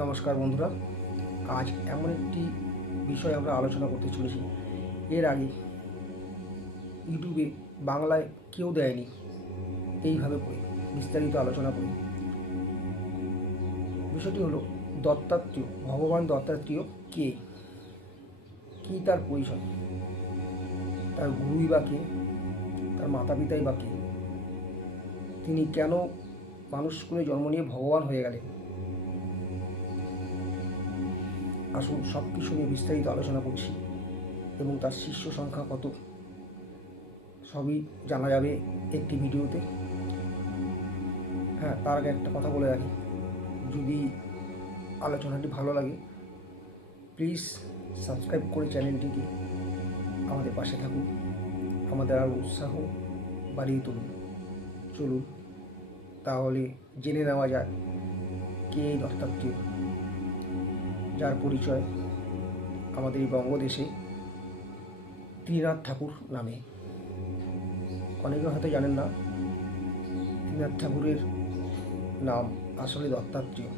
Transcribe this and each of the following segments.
নমস্কার বন্ধুরা, আজ এমন একটি বিষয় আমরা আলোচনা করতে চলেছি। এর আগে ইউটিউবে বাংলায় কেউ দেয়নি এইভাবে করে বিস্তারিত আলোচনা করি। বিষয়টি হলো দত্তাত্রেয়। ভগবান দত্তাত্রেয় কে, কী তার পরিচয়, তার গুরুই বা কে, তার মাতা পিতাই বা কে, তিনি কেন মানুষ করে জন্ম নিয়ে ভগবান হয়ে গেলেন। আসুন সব কিছু নিয়ে বিস্তারিত আলোচনা করছি এবং তার শিষ্য সংখ্যা কত সবই জানা যাবে একটি ভিডিওতে। হ্যাঁ, তার আগে একটা কথা বলে রাখি, যদি আলোচনাটি ভালো লাগে প্লিজ সাবস্ক্রাইব করে চ্যানেলটিকে আমাদের পাশে থাকুন, আমাদের আরও উৎসাহ বাড়িয়ে তুলুন। চলুন তাহলে জেনে নেওয়া যাক কে এই দত্তাত্রেয়, যার পরিচয় আমাদের এই বঙ্গদেশে ত্রিনাথ ঠাকুর নামে। অনেকে হয়তো জানেন না, ত্রিনাথ ঠাকুরের নাম আসলে দত্তাত্রেয়,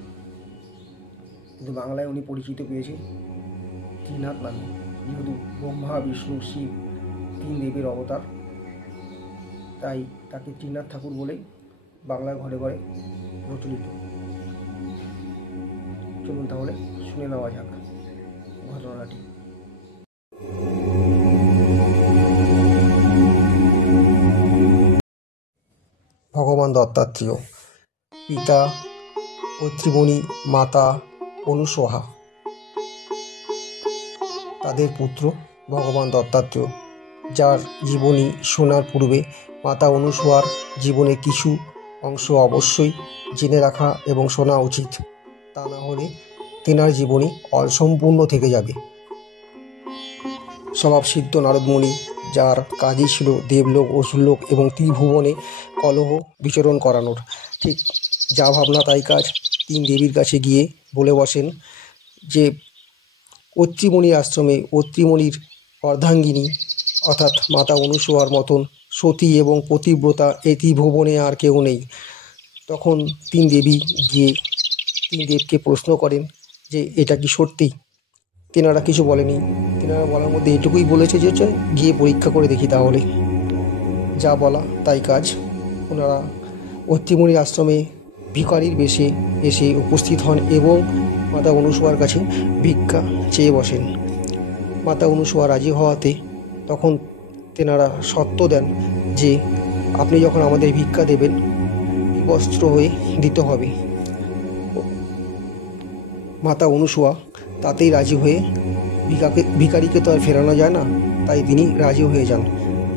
কিন্তু বাংলায় উনি পরিচিত পেয়েছে ত্রিনাথ নামে, যেহেতু ব্রহ্মা বিষ্ণু শিব তিন দেবের অবতার, তাই তাকে ত্রিনাথ ঠাকুর বলেই বাংলার ঘরে ঘরে প্রচলিত। চলুন তাহলে শুনে নেওয়া যাক ঘটনাটি। ভগবান দত্তাত্রেয়, পিতা অত্রিমণি, মাতা অনুসহা, তাদের পুত্র ভগবান দত্তাত্রেয়, যার জীবনী শোনার পূর্বে মাতা অনুসহার জীবনে কিছু অংশ অবশ্যই জেনে রাখা এবং শোনা উচিত, তা না হলে তেনার জীবনী অসম্পূর্ণ থেকে যাবে। স্বভাবসিদ্ধ নারদমণি, যার কাজই ছিল দেবলোক, অসুরলোক এবং ত্রিভুবনে কলহ বিচরণ করানোর, ঠিক যা ভাবনা তাই কাজ। তিন দেবীর কাছে গিয়ে বলে বসেন যে অত্রিমণির আশ্রমে অত্রিমণির অর্ধাঙ্গিনী অর্থাৎ মাতা অনুসহার মতন সতী এবং পতিব্রতা এই ত্রিভুবনে আর কেউ নেই। তখন তিন দেবী গিয়ে তিন দেবকে প্রশ্ন করেন যে এটা কি সত্যি। তেনারা কিছু বলেনি, তেনারা বলার মধ্যে এটুকুই বলেছে যে গিয়ে পরীক্ষা করে দেখি তাহলে। যা বলা তাই কাজ। ওনারা অত্রিমণির আশ্রমে ভিখারির বেশে এসে উপস্থিত হন এবং মাতা অনুসহার কাছে ভিক্ষা চেয়ে বসেন। মাতা অনুসহা রাজি হওয়াতে তখন তেনারা শর্ত দেন যে আপনি যখন আমাদের ভিক্ষা দেবেন বিবস্ত্র হয়ে দিতে হবে। মাতা অনুসহা তাতেই রাজি হয়ে, ভিখারিকে তো আর ফেরানো যায় না, তাই তিনি রাজি হয়ে যান।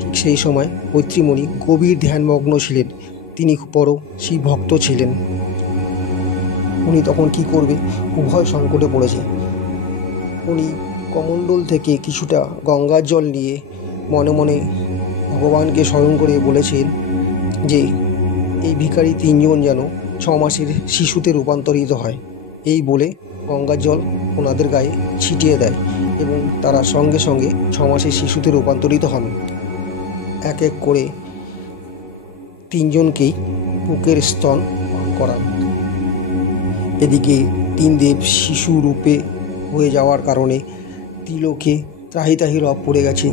ঠিক সেই সময় অত্রিমণি গভীর ধ্যানমগ্ন ছিলেন, তিনি বড় শিব ভক্ত ছিলেন। উনি তখন কি করবে, উভয় সংকটে পড়েছে। উনি কমণ্ডল থেকে কিছুটা গঙ্গার জল নিয়ে মনে মনে ভগবানকে স্মরণ করে বলেছেন যে এই ভিখারি তিনজন যেন 6 মাসের শিশুতে রূপান্তরিত হয়। এই বলে গঙ্গার জল ওনাদের গায়ে ছিটিয়ে দেয় এবং তারা সঙ্গে সঙ্গে 6 মাসের শিশুতে রূপান্তরিত হন। এক এক করে তিনজনকেই বুকের স্তন পান করান। এদিকে তিন দেব শিশু রূপে হয়ে যাওয়ার কারণে ত্রিলোকে ত্রাহি রব পড়ে গেছে।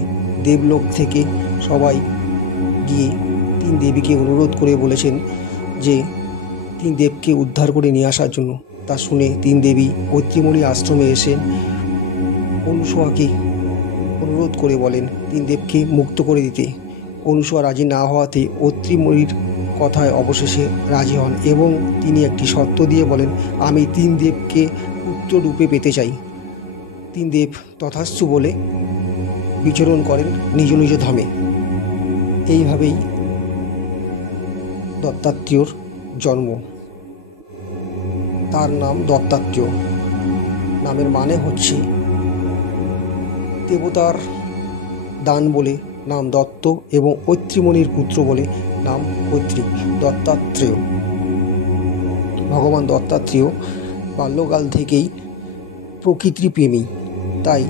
দেবলোক থেকে সবাই গিয়ে তিন দেবীকে অনুরোধ করে বলেছেন যে তিন দেবকে উদ্ধার করে নিয়ে আসার জন্য। তা শুনে তিন দেবী অত্রিমণি আশ্রমে এসে অনুসহাকে অনুরোধ করে বলেন তিন দেবকে মুক্ত করে দিতে। অনুসহা রাজি না হওয়াতে অত্রিমণির কথায় অবশেষে রাজি হন এবং তিনি একটি শর্ত দিয়ে বলেন, আমি তিন দেবকে পুত্র রূপে পেতে চাই। তিন দেব তথাস্তু বলে বিচরণ করেন নিজ নিজ ধামে। এইভাবেই দত্তাত্রেয়র জন্ম। তার নাম দত্তাত্রেয়, নামের মানে হচ্ছে দেবতার দান বলে নাম দত্ত এবং অত্রিমণির পুত্র বলে নাম পৈতৃক দত্তাত্রেয়। ভগবান দত্তাত্রেয় বাল্যকাল থেকেই প্রকৃতিপ্রেমী, তাই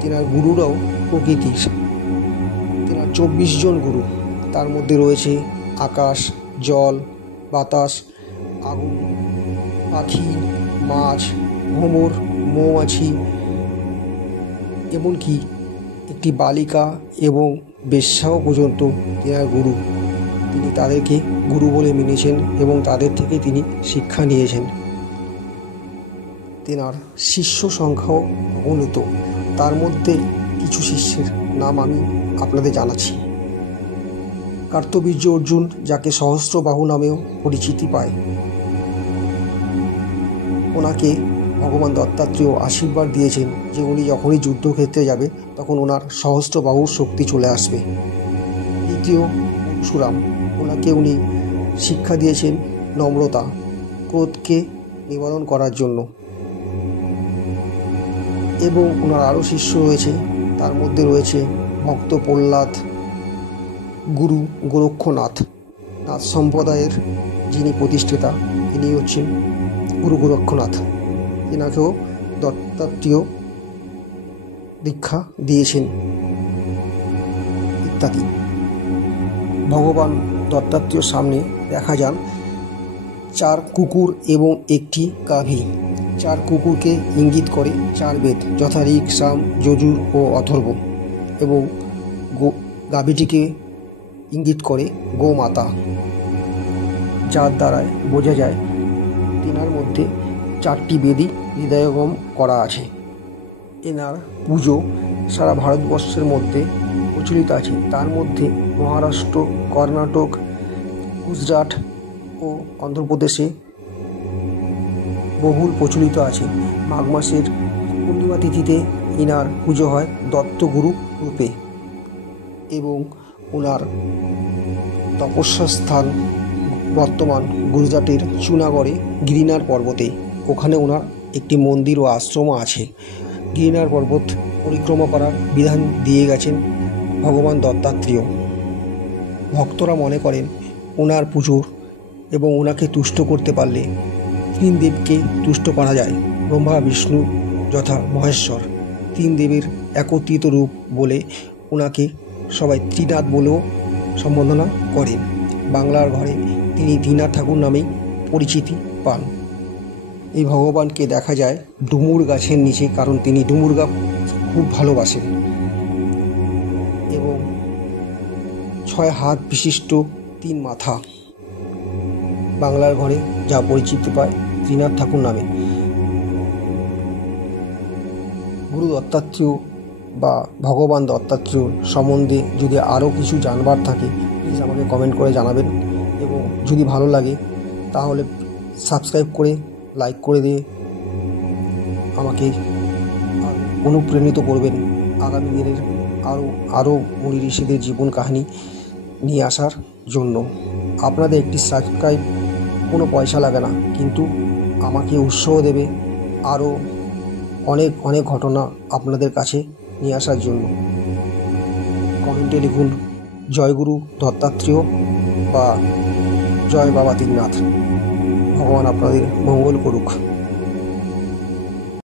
তেনার গুরুরাও প্রকৃতির। তেনার 24 জন গুরু, তার মধ্যে রয়েছে আকাশ, জল, বাতাস, আগুন, পাখি, মাছ, ভ্রমর, মৌমাছি, এমনকি একটি বালিকা এবং বেশ্যাও পর্যন্ত তেনার গুরু। তিনি তাদেরকে গুরু বলে মেনেছেন এবং তাদের থেকে তিনি শিক্ষা নিয়েছেন। তেনার শিষ্য সংখ্যাও অগণিত। তার মধ্যে কিছু শিষ্যের নাম আমি আপনাদের জানাচ্ছি। কার্তবীর্য অর্জুন, যাকে সহস্রবাহু নামেও পরিচিতি পায়, ওনাকে ভগবান দত্তাত্রেয় আশীর্বাদ দিয়েছেন যে উনি যখনই যুদ্ধক্ষেত্রে যাবে তখন ওনার সহস্রবাহুর শক্তি চলে আসবে। দ্বিতীয় পরশুরাম, ওনাকে উনি শিক্ষা দিয়েছেন নম্রতা, ক্রোধকে নিবারণ করার জন্য। এবং ওনার আরও শিষ্য রয়েছে, তার মধ্যে রয়েছে ভক্ত প্রহ্লাদ, গুরু গোরক্ষনাথ। নাথ সম্প্রদায়ের যিনি প্রতিষ্ঠাতা তিনি হচ্ছেন গুরু গোরক্ষনাথ। এনাকেও দত্তাত্রেয় দীক্ষা দিয়েছেন ইত্যাদি। ভগবান দত্তাত্রেয়র সামনে দেখা যান 4 কুকুর এবং একটি গাভী। 4 কুকুরকে ইঙ্গিত করে 4 বেদ, যথা ঋক, সাম, যজুর ও অথর্ব, এবং গাভীটিকে ইঙ্গিত করে গোমাতা, যার দ্বারায় বোঝা যায় তেনার মধ্যে 4টি বেদই হৃদয়ঙ্গম করা আছে। এনার পুজো সারা ভারতবর্ষের মধ্যে প্রচলিত আছে। তার মধ্যে মহারাষ্ট্র, কর্ণাটক, গুজরাট ও অন্ধ্রপ্রদেশে বহুল প্রচলিত আছে। মাঘ মাসের পূর্ণিমা তিথিতে এনার পুজো হয় দত্তগুরু রূপে, এবং ওনার তপস্যা স্থান বর্তমান গুজরাটের চুনাগড়ে গিরিনার পর্বতে। ওখানে ওনার একটি মন্দির ও আশ্রমও আছে। গিরিনার পর্বত পরিক্রমা করার বিধান দিয়ে গেছেন ভগবান দত্তাত্রেয়। ভক্তরা মনে করেন ওনার পুজোর এবং ওনাকে তুষ্ট করতে পারলে 3 দেবকে তুষ্ট করা যায়। ব্রহ্মা, বিষ্ণু যথা মহেশ্বর, 3 দেবের একত্রিত রূপ বলে ওনাকে সবাই ত্রিনাথ বলেও সম্বোধনা করেন। বাংলার ঘরে তিনি ত্রিনাথ ঠাকুর নামেই পরিচিতি পান। এই ভগবানকে দেখা যায় ডুমুর গাছের নিচে, কারণ তিনি ডুমুর গাছ খুব ভালোবাসেন, এবং 6 হাত বিশিষ্ট 3 মাথা। বাংলার ঘরে যা পরিচিতি পায় ত্রিনাথ ঠাকুর নামে। গুরু দত্তাত্রেয় বা ভগবান দত্তাত্রেয় সম্বন্ধে যদি আরও কিছু জানবার থাকে প্লিজ আমাকে কমেন্ট করে জানাবেন, এবং যদি ভালো লাগে তাহলে সাবস্ক্রাইব করে লাইক করে দিয়ে আমাকে অনুপ্রাণিত করবেন আগামী দিনের আরও মুনি ঋষিদের জীবন কাহিনী নিয়ে আসার জন্য। আপনাদের একটি সাবস্ক্রাইব কোনো পয়সা লাগে না, কিন্তু আমাকে উৎসাহ দেবে আরও অনেক অনেক ঘটনা আপনাদের কাছে নিয়ে আসার জন্য। কমেন্টে লিখুন জয় গুরু দত্তাত্রেয় বা জয় বাবা ত্রিনাথ। ভগবান আপনাদের মঙ্গল করুক।